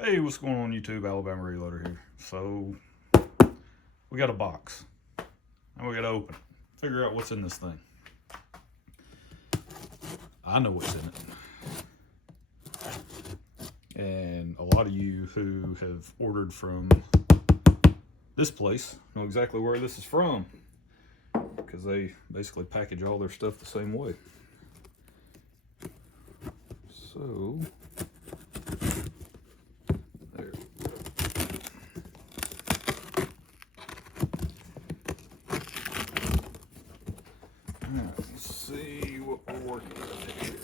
Hey, what's going on YouTube? Alabama Reloader here. So, we got a box. And we got to open it. Figure out what's in this thing. I know what's in it. And a lot of you who have ordered from this place know exactly where this is from. Because they basically package all their stuff the same way. So, there. Alright, let's see what we're working with here.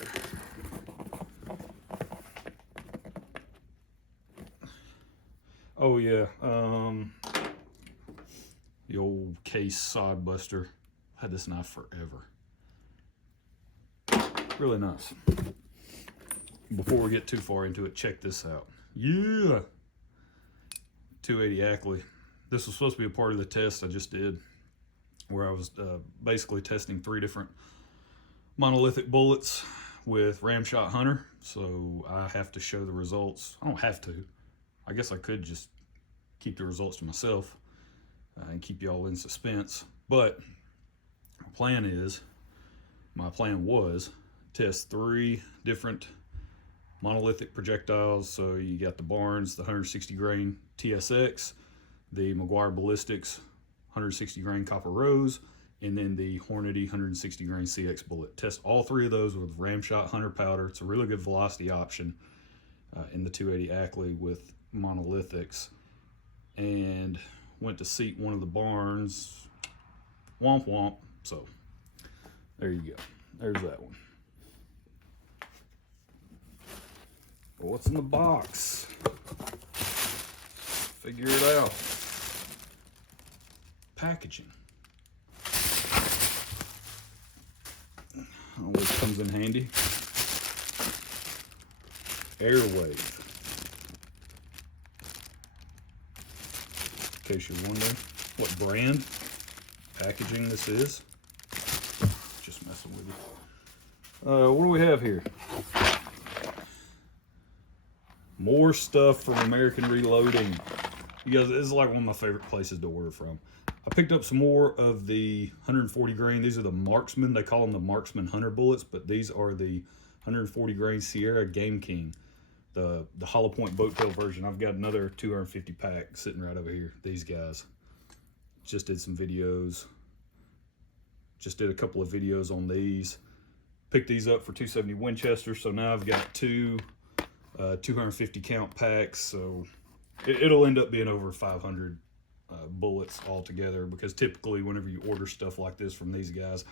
Oh yeah, the old Case Sod Buster. Had this knife forever. Really nice. Before we get too far into it, check this out. Yeah! 280 Ackley. This was supposed to be a part of the test I just did, where I was basically testing 3 different monolithic bullets with Ramshot Hunter. So I have to show the results. I don't have to. I guess I could just keep the results to myself and keep y'all in suspense. But my plan was test 3 different monolithic projectiles. So you got the Barnes, the 160 grain TSX, the Meguiar Ballistics 160 grain Copper Rose, and then the Hornady 160 grain CX bullet. Test all 3 of those with Ramshot Hunter powder. It's a really good velocity option in the 280 Ackley with monolithics. And went to seat one of the Barnes. Womp womp. So there you go. There's that one. But what's in the box? Figure it out. Packaging. Always comes in handy. Airwave. In case you're wondering what brand packaging this is. Just messing with you. What do we have here? More stuff from American Reloading. You guys, this is like one of my favorite places to order from. I picked up some more of the 140 grain. These are the Marksman. They call them the Marksman Hunter bullets, but these are the 140 grain Sierra Game King. The hollow point boat tail version. I've got another 250 pack sitting right over here. These guys. Just did some videos. Just did a couple of videos on these. Picked these up for 270 Winchester. So now I've got 2 250 count packs. So it'll end up being over 500 bullets altogether, because typically whenever you order stuff like this from these guys,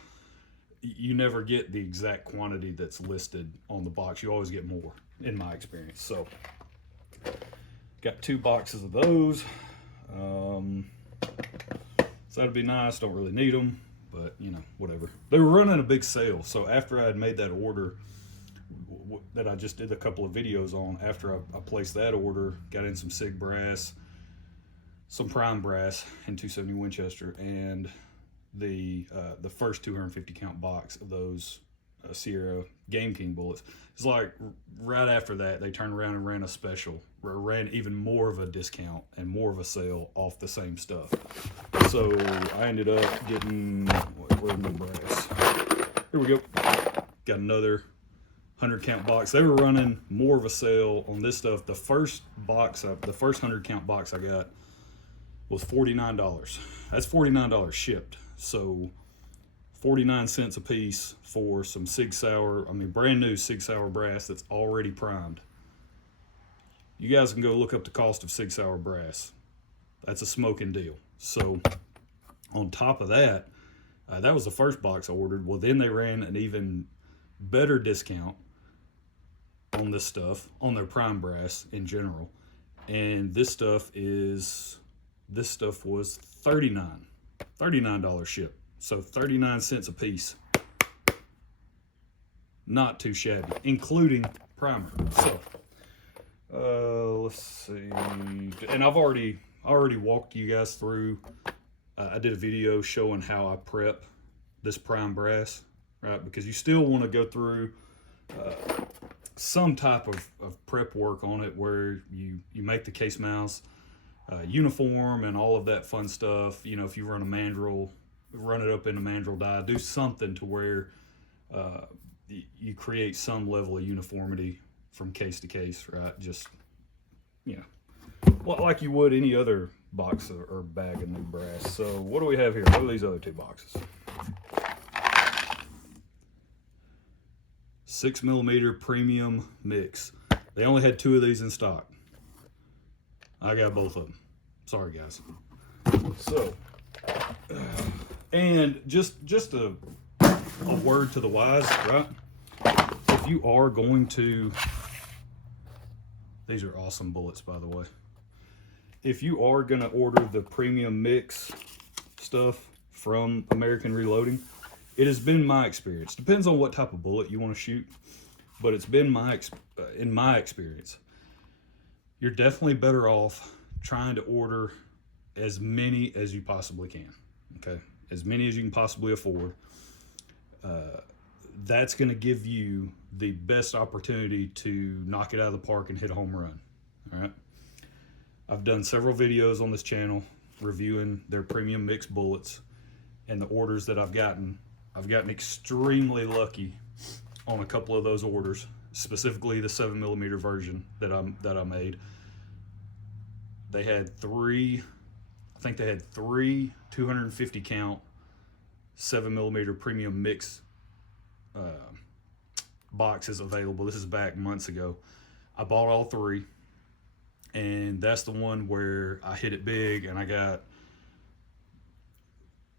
you never get the exact quantity that's listed on the box. You always get more, in my experience. So got 2 boxes of those. So that'd be nice. Don't really need them, but you know, whatever. They were running a big sale. So after I had made that order that I just did a couple of videos on, after I placed that order, got in some SIG brass, some prime brass in 270 Winchester, and the first 250 count box of those Sierra Game King bullets. It's like right after that they turned around and ran a special, ran even more of a discount and more of a sale off the same stuff. So I ended up getting, where's my brass? Here we go. Got another 100 count box. They were running more of a sale on this stuff. The first box, the first 100 count box I got was $49. That's $49 shipped. So 49 cents a piece for some Sig Sauer, brand new Sig Sauer brass that's already primed. You guys can go look up the cost of Sig Sauer brass. That's a smoking deal. So on top of that, that was the first box I ordered. Well, then they ran an even better discount on this stuff, on their prime brass in general. And this stuff was $39 ship. So 39 cents a piece. Not too shabby, including primer. So let's see. And I already walked you guys through. I did a video showing how I prep this prime brass, right? Because you still want to go through some type of prep work on it where you make the case mounts uniform and all of that fun stuff. You know, if you run a mandrel, run it up in a mandrel die, do something to where you create some level of uniformity from case to case, right? Just, you know, well, like you would any other box or bag of new brass. So what do we have here? What are these other two boxes? 6mm premium mix. They only had 2 of these in stock. I got both of them. Sorry, guys. So, and just a word to the wise, right? If you are going to, these are awesome bullets, by the way. If you are going to order the premium mix stuff from American Reloading, it has been my experience. Depends on what type of bullet you want to shoot, but it's been in my experience, you're definitely better off trying to order as many as you possibly can. Okay, as many as you can possibly afford. That's going to give you the best opportunity to knock it out of the park and hit a home run. All right. I've done several videos on this channel reviewing their premium mixed bullets and the orders that I've gotten. I've gotten extremely lucky on a couple of those orders, specifically the 7mm version that I made. They had three 250 count 7mm premium mix boxes available. This is back months ago. I bought all 3, and that's the one where I hit it big, and I got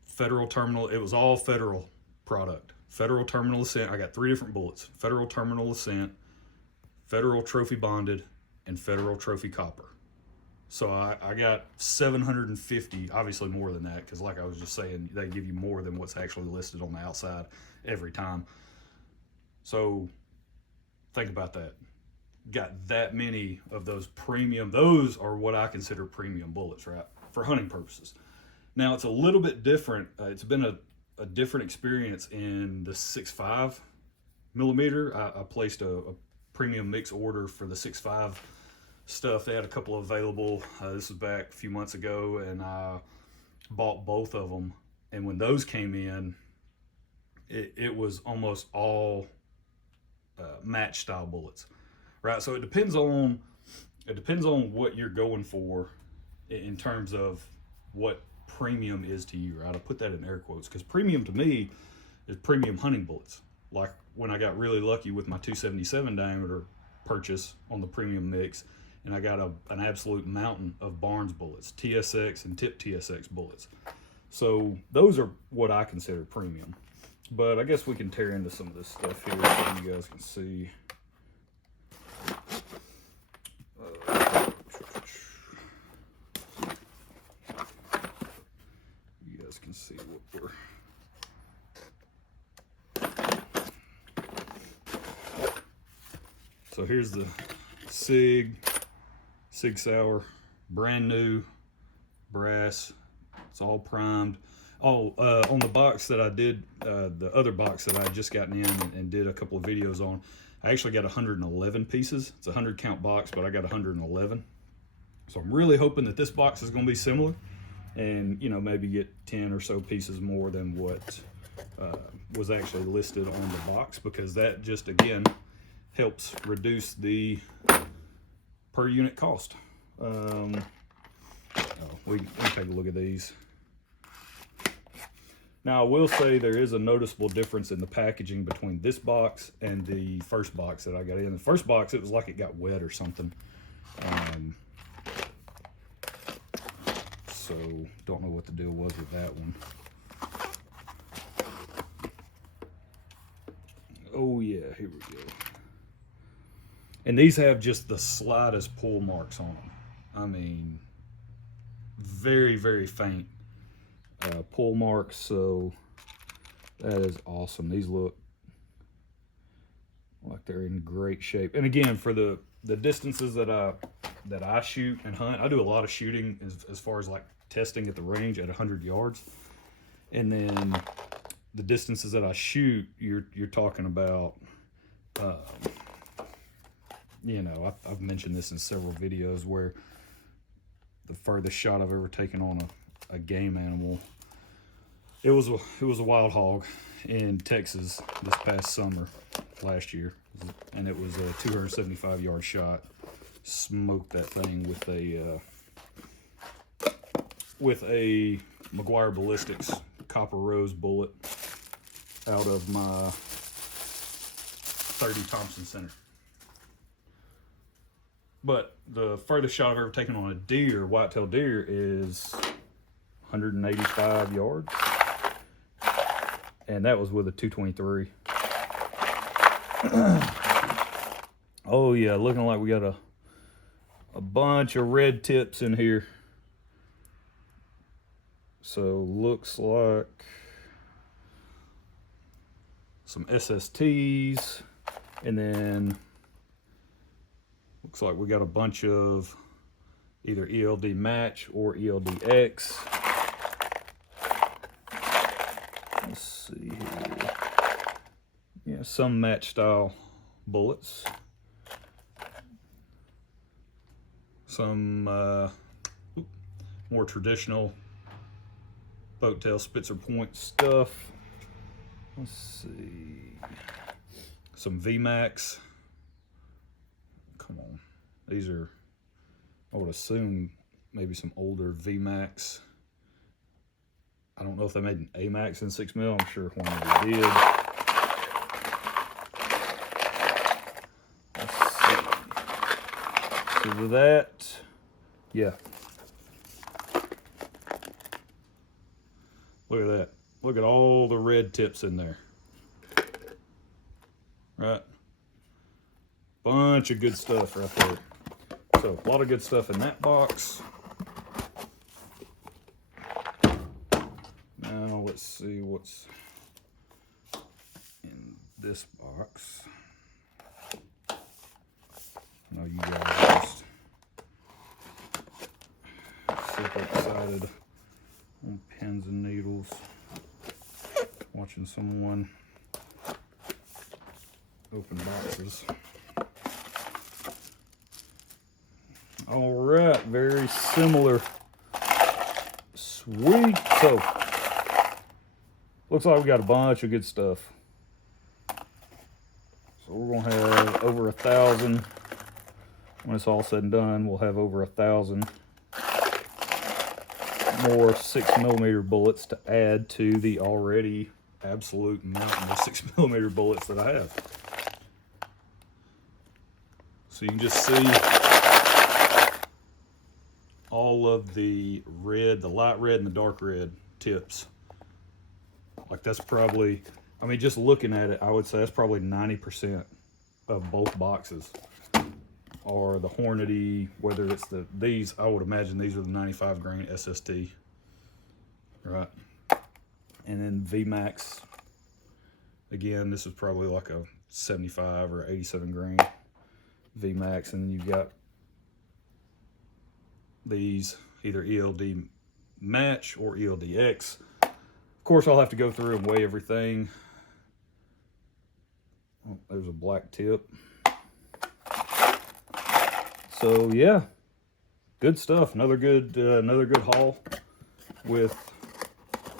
Federal Terminal. It was all Federal product. Federal Terminal Ascent. I got 3 different bullets: Federal Terminal Ascent, Federal Trophy Bonded, and Federal Trophy Copper. So I got 750, obviously more than that, because like I was just saying, they give you more than what's actually listed on the outside every time. So think about that. Got that many of those premium. Those are what I consider premium bullets, right? For hunting purposes. Now it's a little bit different. It's been a different experience in the 6.5 millimeter. I placed a premium mix order for the 6.5 stuff. They had a couple available. This was back a few months ago, and I bought both of them. And when those came in, it was almost all match style bullets, right? So it depends on what you're going for in terms of what premium is to you, right? I put that in air quotes because premium to me is premium hunting bullets. Like when I got really lucky with my 277 diameter purchase on the premium mix, and I got an absolute mountain of Barnes bullets, TSX and tip TSX bullets. So those are what I consider premium. But I guess we can tear into some of this stuff here so you guys can see. You guys can see what we're... So here's the Sig Sauer, brand new brass. It's all primed. Oh, on the box that I did, the other box that I just gotten in and did a couple of videos on, I actually got 111 pieces. It's a 100 count box, but I got 111. So I'm really hoping that this box is going to be similar, and you know, maybe get 10 or so pieces more than what was actually listed on the box, because that just again helps reduce the per unit cost. We can take a look at these. Now, I will say there is a noticeable difference in the packaging between this box and the first box that I got in. The first box, it was like it got wet or something. So, don't know what the deal was with that one. Oh yeah, here we go. And these have just the slightest pull marks on them. I mean, very, very faint pull marks, so that is awesome. These look like they're in great shape. And again, for the distances that I shoot and hunt, I do a lot of shooting as far as like testing at the range at 100 yards. And then the distances that I shoot, you're talking about you know, I've mentioned this in several videos where the furthest shot I've ever taken on a game animal, it was a wild hog in Texas this past summer, last year, and it was a 275-yard shot. Smoked that thing with a Meguiar Ballistics Copper Rose bullet out of my 30 Thompson Center. But the furthest shot I've ever taken on a deer, whitetail deer, is 185 yards. And that was with a 223. Oh yeah, looking like we got a bunch of red tips in here. So looks like some SSTs, and then looks like we got a bunch of either ELD match or ELD X. Let's see here. Yeah, some match style bullets. Some more traditional boat tail Spitzer point stuff. Let's see. Some VMAX. Come on. These are, I would assume, maybe some older VMAX. I don't know if they made an AMAX in 6mm. I'm sure one of them did. Let's see. So with that, yeah. Look at that. Look at all the red tips in there. Right? Bunch of good stuff right there. So a lot of good stuff in that box. Now let's see what's in this box. I know you guys are just super excited on pins and needles, watching someone open boxes. All right, very similar. Sweet. So looks like we got a bunch of good stuff. So we're gonna have over 1,000. When it's all said and done, we'll have over 1,000 more 6mm bullets to add to the already absolute mountain of 6mm bullets that I have. So you can just see all of the red, the light red and the dark red tips. Like that's probably, I mean, just looking at it, I would say that's probably 90% of both boxes are the Hornady, whether it's these, I would imagine these are the 95 grain SST, right? And then VMAX, again, this is probably like a 75 or 87 grain VMAX, and then you've got these either ELD match or ELD X. Of course, I'll have to go through and weigh everything. Oh, there's a black tip. So yeah, good stuff. Another good haul with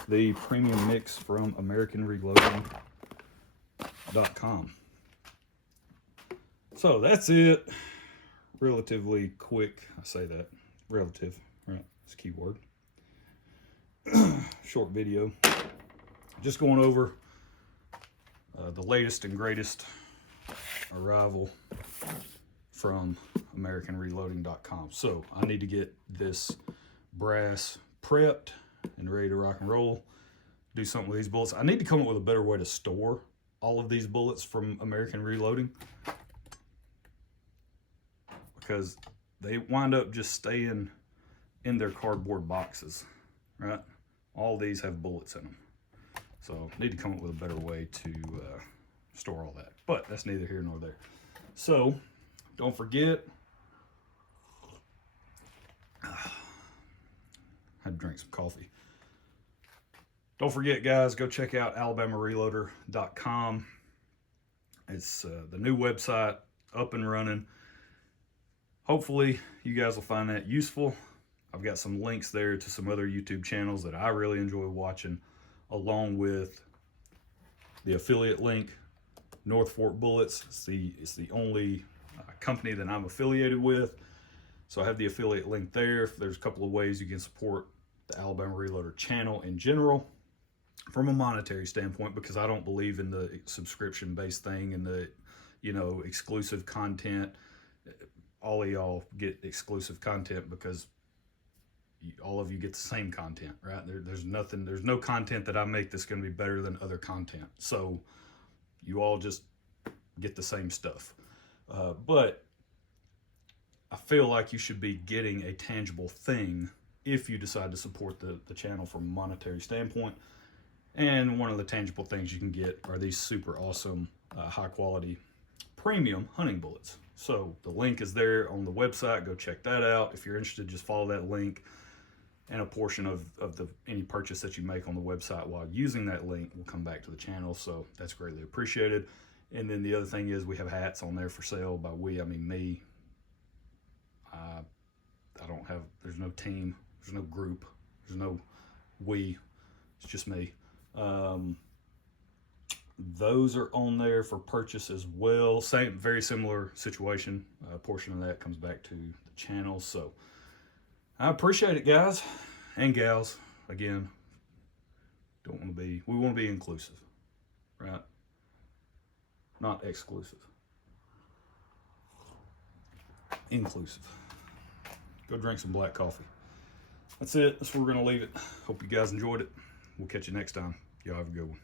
the premium mix from AmericanReloading.com. So that's it. Relatively quick. I say that. Relative, right? It's a key word. Short video. Just going over the latest and greatest arrival from AmericanReloading.com. So I need to get this brass prepped and ready to rock and roll. Do something with these bullets. I need to come up with a better way to store all of these bullets from American Reloading, because they wind up just staying in their cardboard boxes, right? All these have bullets in them. So need to come up with a better way to store all that. But that's neither here nor there. So don't forget, I had to drink some coffee. Don't forget, guys, go check out AlabamaReloader.com. It's the new website, up and running. hopefully you guys will find that useful. I've got some links there to some other YouTube channels that I really enjoy watching, along with the affiliate link, North Fork Bullets. It's the only company that I'm affiliated with. So I have the affiliate link there. There's a couple of ways you can support the Alabama Reloader channel in general from a monetary standpoint, because I don't believe in the subscription-based thing and the, exclusive content. All of y'all get exclusive content because all of you get the same content, right? There's no content that I make that's going to be better than other content. So you all just get the same stuff. But I feel like you should be getting a tangible thing if you decide to support the channel from a monetary standpoint. And one of the tangible things you can get are these super awesome, high quality premium hunting bullets. So the link is there on the website. Go check that out. If you're interested, just follow that link, and a portion of any purchase that you make on the website while using that link will come back to the channel. So that's greatly appreciated. And then the other thing is we have hats on there for sale. By we, I mean me. I don't have, there's no team, there's no group, there's no we, it's just me. Those are on there for purchase as well. Same, very similar situation. A portion of that comes back to the channel. So I appreciate it, guys and gals. Again, we want to be inclusive, right? Not exclusive. Inclusive. Go drink some black coffee. That's it. That's where we're going to leave it. Hope you guys enjoyed it. We'll catch you next time. Y'all have a good one.